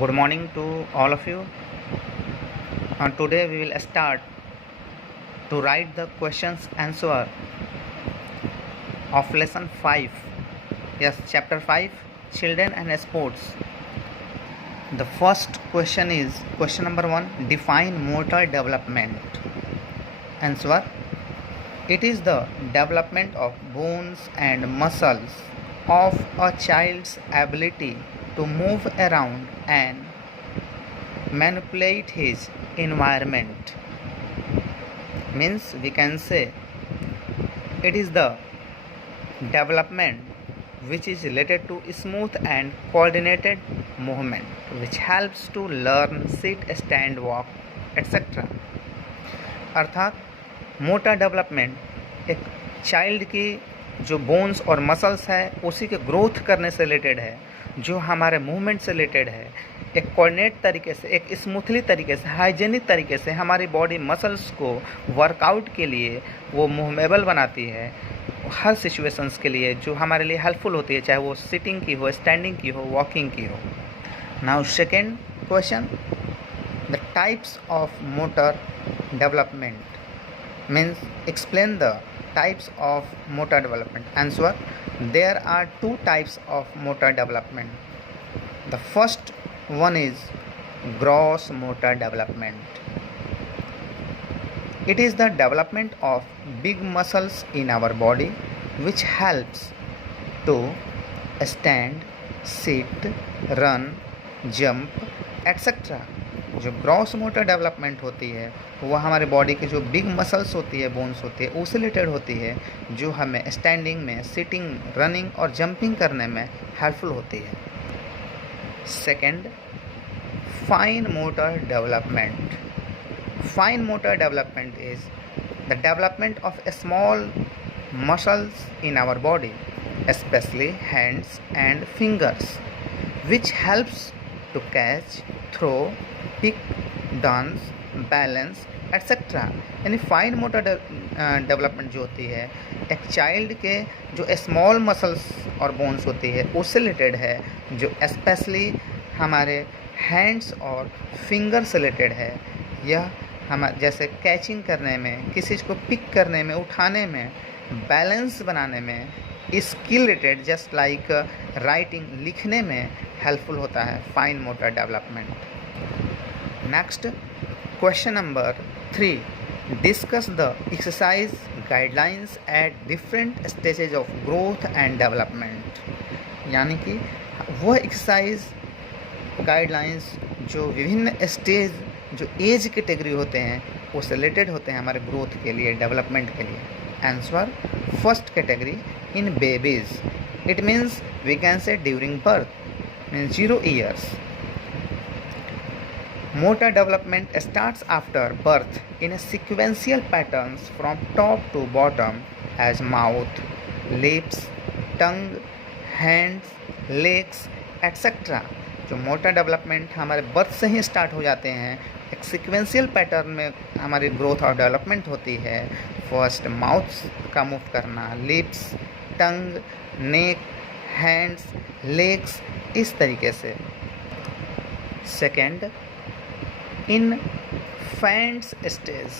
Good morning to all of you. Today we will start to write the questions answer of lesson 5. Yes, chapter 5, Children and Sports. The first question is question number 1, define motor development. Answer: it is the development of bones and muscles of a child's ability to move around and manipulate his environment. Means we can say it is the development which is related to smooth and coordinated movement which helps to learn sit, stand, walk, etc. अर्थात motor development एक child की जो bones और muscles है उसी के growth करने से रिलेटेड है, जो हमारे मूवमेंट से रिलेटेड है, एक कोऑर्डिनेट तरीके से, एक स्मूथली तरीके से, हाइजेनिक तरीके से हमारी बॉडी मसल्स को वर्कआउट के लिए वो मूवेबल बनाती है हर सिचुएशंस के लिए, जो हमारे लिए हेल्पफुल होती है, चाहे वो सिटिंग की हो, स्टैंडिंग की हो, वॉकिंग की हो. Now second question, the types of motor development means explain the types of motor development. Answer: there are two types of motor development. The first one is gross motor development. It is the development of big muscles in our body which helps to stand, sit, run, jump, etc. जो gross motor development होती है वो हमारे body की जो big muscles होती है, bones होती है, उससे रिलेटेड होती है, जो हमें स्टैंडिंग में, सिटिंग, रनिंग और जंपिंग करने में हेल्पफुल होती है. Second, fine motor development. Fine motor development is the development of small muscles in our body, specially hands and fingers, which helps to catch, throw, pick, dance, balance, etcetera. यानी fine motor development जो होती है एक child के जो small muscles और bones होती है उससे रिलेटेड है, जो स्पेशली हमारे हैंड्स और फिंगर से रिलेटेड है. यह हम जैसे कैचिंग करने में, किसी चीज़ को पिक करने में, उठाने में, बैलेंस बनाने में, skill related just like writing, लिखने में हेल्पफुल होता है fine motor development. Next question number 3, discuss the exercise guidelines at different stages of growth and development. यानी कि वह एक्सरसाइज गाइडलाइंस जो विभिन्न स्टेज, जो एज कैटेगरी होते हैं उससे रिलेटेड होते हैं हमारे ग्रोथ के लिए, डेवलपमेंट के लिए. Answer: first category in babies. It means we can say during birth, means 0 years. Motor development starts after birth in a sequential patterns from top to bottom as mouth, lips, tongue, hands, legs, etc. जो motor development हमारे birth से ही start हो जाते हैं, एक sequential pattern में हमारी growth और डेवलपमेंट होती है. फर्स्ट माउथ का मूव करना, लिप्स, टंग, नेक, हैंड्स, लेग्स, इस तरीके से. Second, infants stage.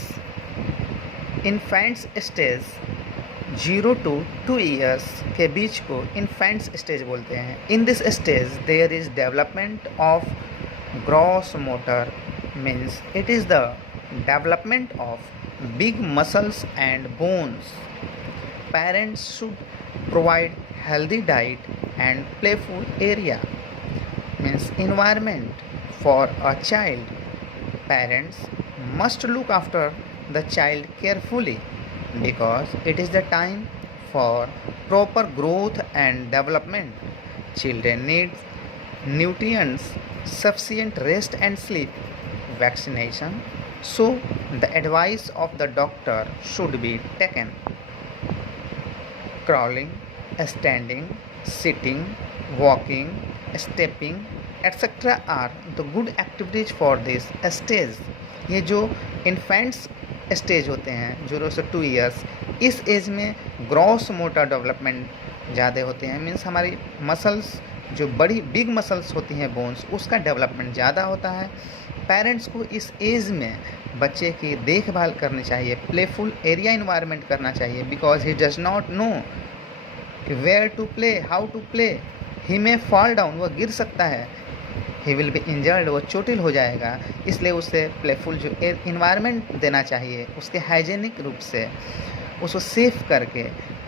Infants stage 0 to 2 years के बीच को इन्फेंट्स स्टेज बोलते हैं. In this stage there is development of gross motor, means it is the development of big muscles and bones. Parents should provide healthy diet and playful area, means environment for a child. Parents must look after the child carefully because it is the time for proper growth and development. Children need nutrients, sufficient rest and sleep, vaccination, so the advice of the doctor should be taken. Crawling, standing, sitting, walking, stepping, etc. are the good activities for this stage. ये जो infants stage होते हैं 0 से 2 years, इस age में gross motor development ज़्यादा होते हैं. मीन्स हमारी मसल्स जो बड़ी बिग मसल्स होती हैं बोन्स, उसका डेवलपमेंट ज़्यादा होता है। पेरेंट्स को इस एज में बच्चे की देखभाल करनी चाहिए, प्लेफुल एरिया इन्वायरमेंट करना चाहिए, because he does not know कि where to play, how to play, he may fall down, वह गिर सकता है, ही विल बी इंजर्ड, वो चोटिल हो जाएगा। इसलिए उसे प्लेफुल जो इन्वायरमेंट देना चाहिए, उसके हाइजेनिक रूप से उसको सेफ करके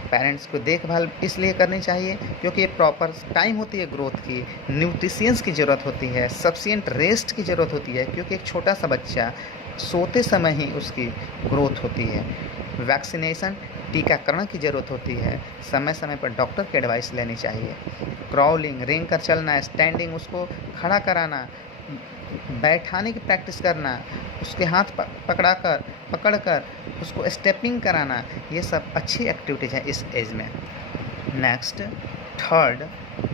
पेरेंट्स को देखभाल इसलिए करनी चाहिए क्योंकि ये प्रॉपर टाइम होती है ग्रोथ की, न्यूट्रिशियंस की ज़रूरत होती है, सफिशिएंट रेस्ट की ज़रूरत होती है, क्योंकि एक छोटा सा बच्चा सोते समय ही उसकी ग्रोथ होती है। वैक्सीनेशन, टीकाकरण की ज़रूरत होती है, समय समय पर डॉक्टर की एडवाइस लेनी चाहिए। क्रॉलिंग, रेंग कर चलना, स्टैंडिंग, उसको खड़ा कराना, बैठाने की प्रैक्टिस करना, उसके हाथ पकड़कर उसको स्टेपिंग कराना, ये सब अच्छी एक्टिविटीज़ हैं इस एज में। Next, third,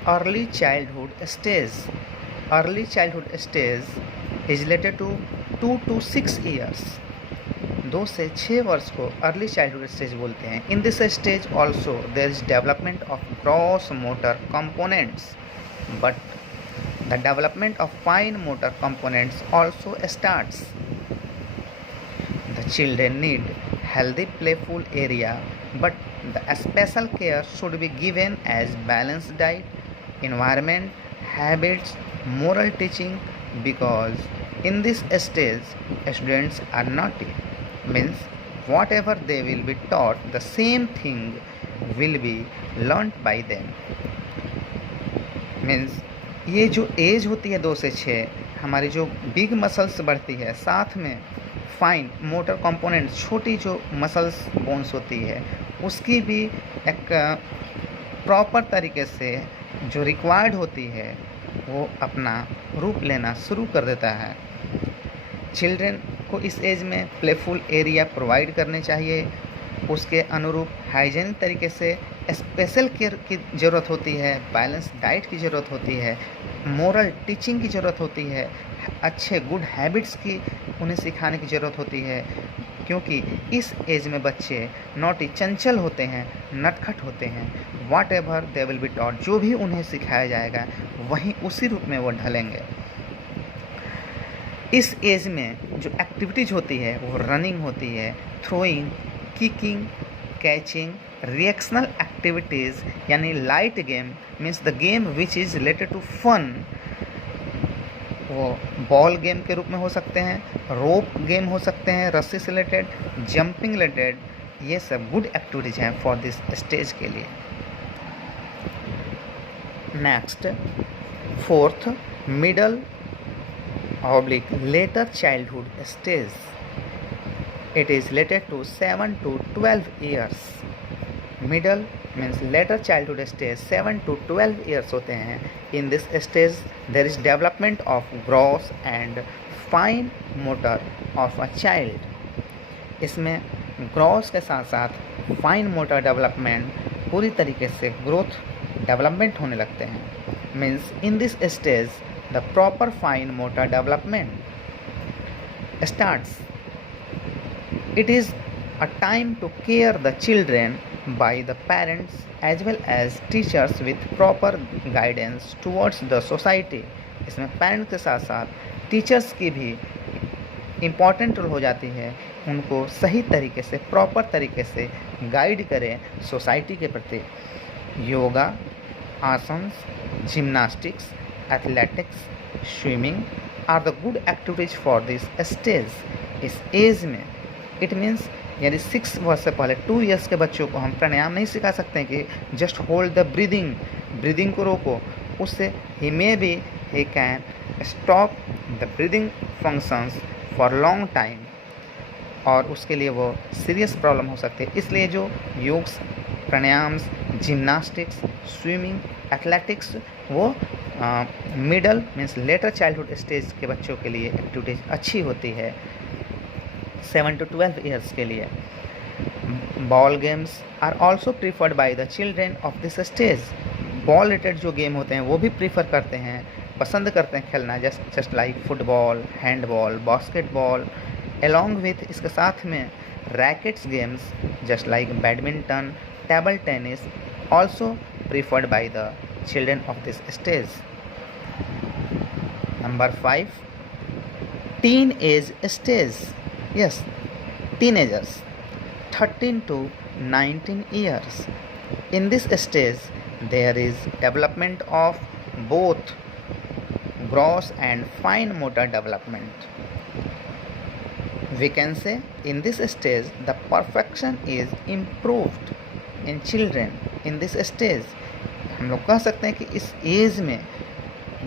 early childhood stage. Early childhood stage is related to 2 to 6 years. 2 से 6 वर्ष को अर्ली चाइल्डहुड स्टेज बोलते हैं। In this stage also there is development of gross motor components, but the development of fine motor components also starts. The children need healthy playful area, but the special care should be given as balanced diet, environment, habits, moral teaching, because in this stage students are naughty, means whatever they will be taught, the same thing will be learnt by them, means ये जो as होती है 2 से 6, हमारी जो big muscles बढ़ती है, साथ में फाइन मोटर कंपोनेंट्स, छोटी जो मसल्स बोन्स होती है, उसकी भी एक प्रॉपर तरीके से जो रिक्वायर्ड होती है वो अपना रूप लेना शुरू कर देता है। चिल्ड्रन को इस एज में प्लेफुल एरिया प्रोवाइड करने चाहिए, उसके अनुरूप हाइजीनिक तरीके से स्पेशल केयर की ज़रूरत होती है, बैलेंस डाइट की ज़रूरत होती है, मोरल टीचिंग की ज़रूरत होती है, अच्छे गुड हैबिट्स की उन्हें सिखाने की ज़रूरत होती है, क्योंकि इस एज में बच्चे नॉटी, चंचल होते हैं, नटखट होते हैं। What ever they will be taught, जो भी उन्हें सिखाया जाएगा वहीं उसी रूप में वो ढलेंगे। इस एज में जो एक्टिविटीज़ होती है वो रनिंग होती है, throwing, kicking, catching, reactional activities यानी light game, means the game which is related to fun, वो बॉल गेम के रूप में हो सकते हैं, रोप गेम हो सकते हैं, रस्सी से रिलेटेड, जंपिंग रिलेटेड, ये सब गुड एक्टिविटीज़ हैं फॉर दिस स्टेज के लिए। Next, fourth, middle oblique letter childhood stage. It is related to 7 to 12 years. Middle means later childhood stage, 7 to 12 years होते हैं। In this stage there is development of gross and fine motor of a child. इसमें gross के साथ साथ fine motor development पूरी तरीके से growth development होने लगते हैं। Means in this stage the proper fine motor development starts. It is a time to care the children by the parents as well as teachers with proper guidance towards the society. इसमें parents के साथ साथ teachers की भी important role हो जाती है, उनको सही तरीके से, प्रॉपर तरीके से गाइड करें सोसाइटी के प्रति। Yoga, asanas, gymnastics, athletics, swimming are the good activities for this stage. इस एज में इट मीन्स यानी 6 वर्ष से पहले 2 इयर्स के बच्चों को हम प्राणायाम नहीं सिखा सकते हैं कि जस्ट होल्ड द ब्रीदिंग को रोको, उससे he can stop the breathing functions for long time, और उसके लिए वो सीरियस प्रॉब्लम हो सकती है। इसलिए जो योग, प्राणायाम्स, जिम्नास्टिक्स, स्विमिंग, एथलेटिक्स वो middle means letter childhood stage के बच्चों के लिए एक्टिविटीज अच्छी होती है 7 to 12 years के लिए। Ball games are also preferred by the children of this stage. Ball related जो गेम होते हैं वो भी प्रीफर करते हैं, पसंद करते हैं खेलना, just like football, handball, basketball, along with इसके साथ में rackets games just like badminton, table tennis also preferred by the children of this stage. Number 5, teenage stage. Yes, teenagers, 13 to 19 years. In this stage, there is development of both gross and fine motor development. We can say in this stage the perfection is improved in children in this stage. हम लोग कह सकते हैं कि इस age में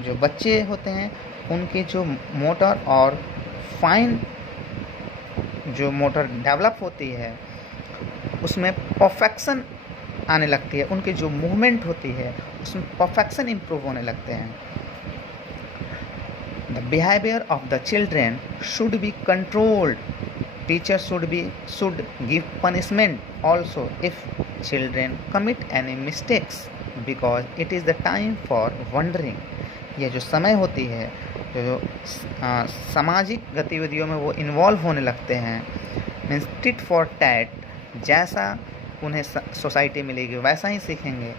जो बच्चे होते हैं उनके जो मोटर और फाइन जो मोटर डेवलप होती है उसमें परफेक्शन आने लगती है, उनकी जो मूवमेंट होती है उसमें परफेक्शन इम्प्रूव होने लगते हैं. The behavior of the children should be controlled. Teachers should give punishment also if children commit any mistakes because it is the time for wondering. यह जो समय होती है जो सामाजिक गतिविधियों में वो इन्वॉल्व होने लगते हैं, मीन्स टिट फॉर टैट, जैसा उन्हें सोसाइटी मिलेगी वैसा ही सीखेंगे.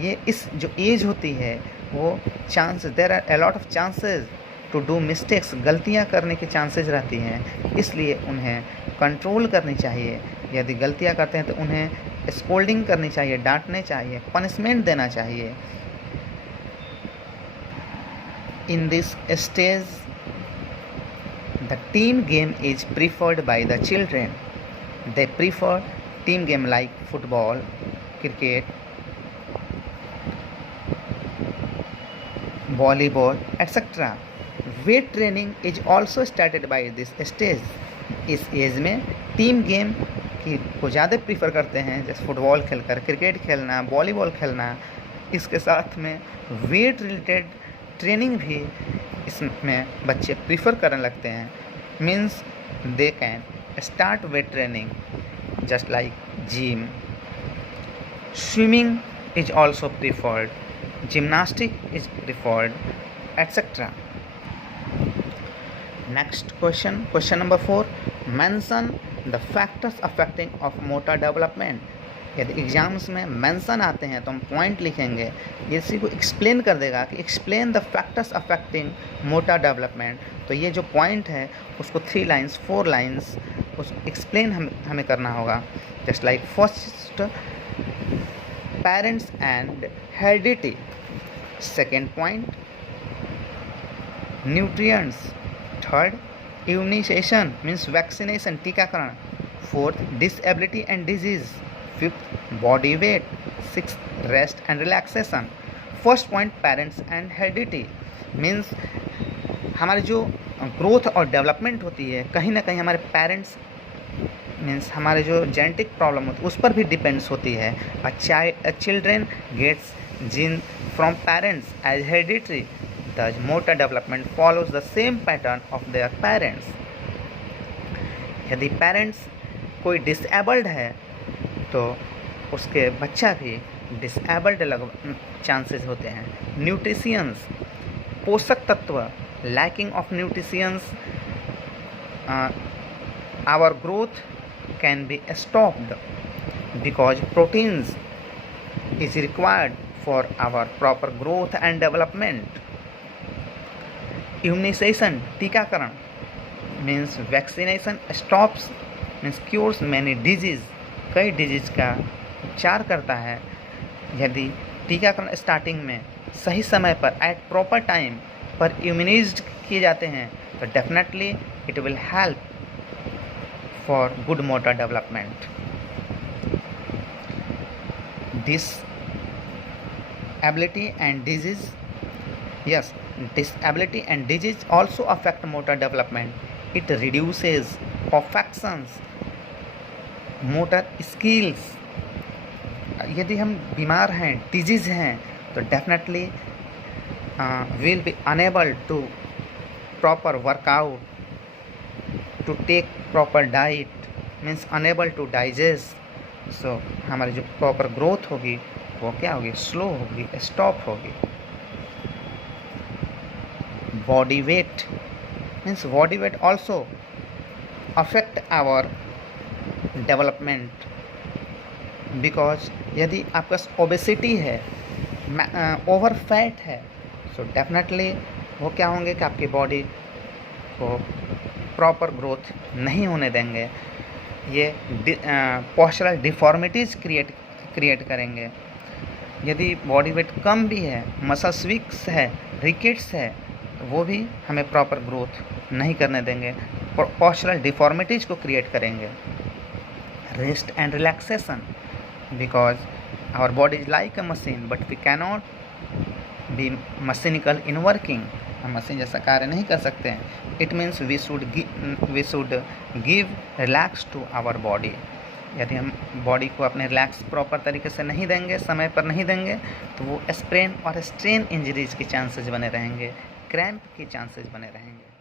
ये इस जो एज होती है वो chance, there are a lot of chances to do mistakes, गलतियां करने के चांसेस रहती हैं, इसलिए उन्हें कंट्रोल करनी चाहिए. यदि गलतियां करते हैं तो उन्हें स्कोल्डिंग करनी चाहिए, डांटने चाहिए, पनिशमेंट देना चाहिए. इन this stage the team game is preferred by the children. They prefer team game like football, cricket, volleyball, etc. Weight training is also started by this stage. इस एज में टीम गेम की को ज़्यादा prefer करते हैं, जैसे football खेलकर, cricket खेलना, वॉलीबॉल खेलना. इसके साथ में वेट रिलेटेड ट्रेनिंग भी इसमें बच्चे प्रीफर करने लगते हैं. Means they can start weight training just like gym. Swimming is also preferred, gymnastic is preferred, etc. Next question number 4, mention the factors affecting of motor development. यदि exams में mention आते हैं तो हम पॉइंट लिखेंगे, ये इसी को एक्सप्लेन कर देगा कि explain the factors affecting motor development. तो ये जो पॉइंट है उसको 3 लाइन्स 4 लाइन्स उस एक्सप्लेन हमें करना होगा. Just like first, parents and heredity. Second point, nutrients. Third, immunization means vaccination, टीकाकरण. Fourth, disability and disease. Fifth, body weight. Sixth, rest and relaxation. First point, parents and heredity means हमारी जो growth और development होती है कहीं ना कहीं हमारे पेरेंट्स मीन्स हमारे जो जेनेटिक प्रॉब्लम होती है उस पर भी डिपेंड्स होती है. A children gets gene from parents as hereditary, the motor development follows the same pattern of their parents. यदि पेरेंट्स कोई डिसेबल्ड है तो उसके बच्चा भी डिसेबल्ड चांसेस होते हैं. न्यूट्रिशियंस, पोषक तत्व, lacking of nutrients, our growth can be stopped because proteins is required for our proper growth and development. Immunization, टीकाकरण means vaccination stops means cures many disease, कई डिजीज का उपचार करता है. यदि टीकाकरण स्टार्टिंग में सही समय पर एट प्रॉपर टाइम पर इम्यूनाइज्ड किए जाते हैं तो definitely it will help for good motor development. Disability and disease. Yes, disability and disease also affect motor development. It reduces perfections, motor skills. यदि हम बीमार हैं, डिजीज हैं तो definitely will be unable to proper workout, to take proper diet, means unable to digest. So हमारी जो proper growth होगी वो क्या होगी, स्लो होगी, स्टॉप होगी. Body weight means body weight also affect our development, because यदि आपका ओबेसिटी है ओवर फैट है, सो डेफिनेटली वो क्या होंगे कि आपकी बॉडी को प्रॉपर ग्रोथ नहीं होने देंगे, ये पोस्चरल डिफॉर्मिटीज़ क्रिएट करेंगे। यदि बॉडी वेट कम भी है, मसल्स वीक्स है, रिकेट्स है, तो वो भी हमें प्रॉपर ग्रोथ नहीं करने देंगे, पोस्चरल डिफॉर्मिटीज़ को क्रिएट करेंगे। Rest and relaxation, because our body is like a machine but we cannot be mechanical in working. हम मशीन जैसा कार्य नहीं कर सकते हैं। It means we should give relax to our body. यदि हम बॉडी को अपने रिलैक्स प्रॉपर तरीके से नहीं देंगे, समय पर नहीं देंगे, तो वो स्प्रेन और स्ट्रेन इंजरीज के चांसेस बने रहेंगे, क्रैम्प के चांसेस बने रहेंगे।